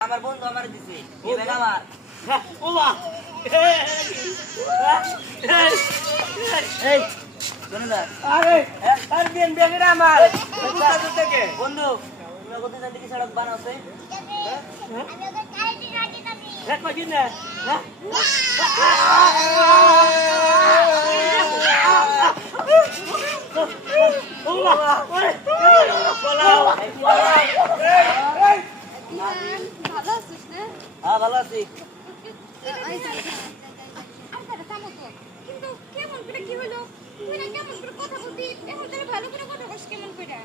আমার বন্ধু আমার দিছে নেবেন আমার ও মা এই শুনুন না আরে আর দিন বেগের আমার থেকে বন্ধু তুমি কত জানতে কি সড়ক বানাওছে আমি ওদের কাইটি রাখি দাদি এক কদিন না হ্যাঁ ও মা ওরে বলাও ভালো আছিস না হ্যাঁ ভালো আছি কিন্তু কেমন করে কি হলো তুই না কেমন করে কথা বলতি এখন তাহলে ভালো করে কথা বলছিস কেমন করে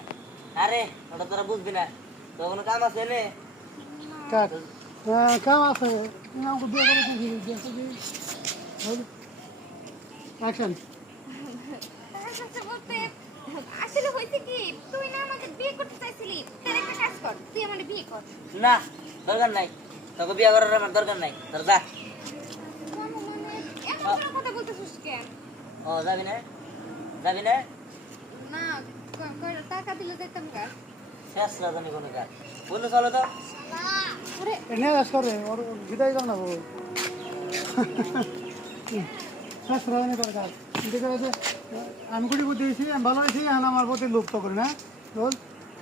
আরে ওটা তোরা বুঝবি না তো কোনো কাম আছে নে কাট কাম আছে আমাকে বিয়ে করে অ্যাকশন তার কাছে বলতে আসলে হইছে কি তুই না আমাকে বিয়ে করতে চাইছিলি তার একটা কাজ কর তুই আমাকে বিয়ে কর না দরকার নাই তোকে বিয়ে করার আমার দরকার নাই তোর যা এমন করে কথা বলতেছিস কেন ও যাবি না যাবি না না টাকা দিলে যেতাম কার শেষ রাজনী কোনো কাজ বন্ধু চলো তো আরে এনে আস করে ওর বিদায় দাও না বাবু শেষ রাজনী করে কাজ দেখে আছে আমি কুড়ি বুদ্ধি দিয়েছি আমি ভালো হয়েছি এখন আমার প্রতি লোভ তো করি না বল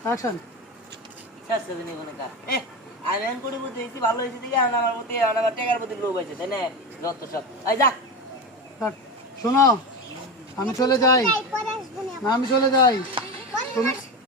অ্যাকশন শেষ রাজনী কোনো কাজ আমি এখন কুড়ি বুঝতে দিয়েছি ভালো হয়েছে দিকে এখন আমার প্রতি এখন আমার টেকার প্রতি লোভ আছে তাই না যত সব এই যা কাট শোনো আমি চলে যাই পরে আসবো না না আমি চলে যাই তুমি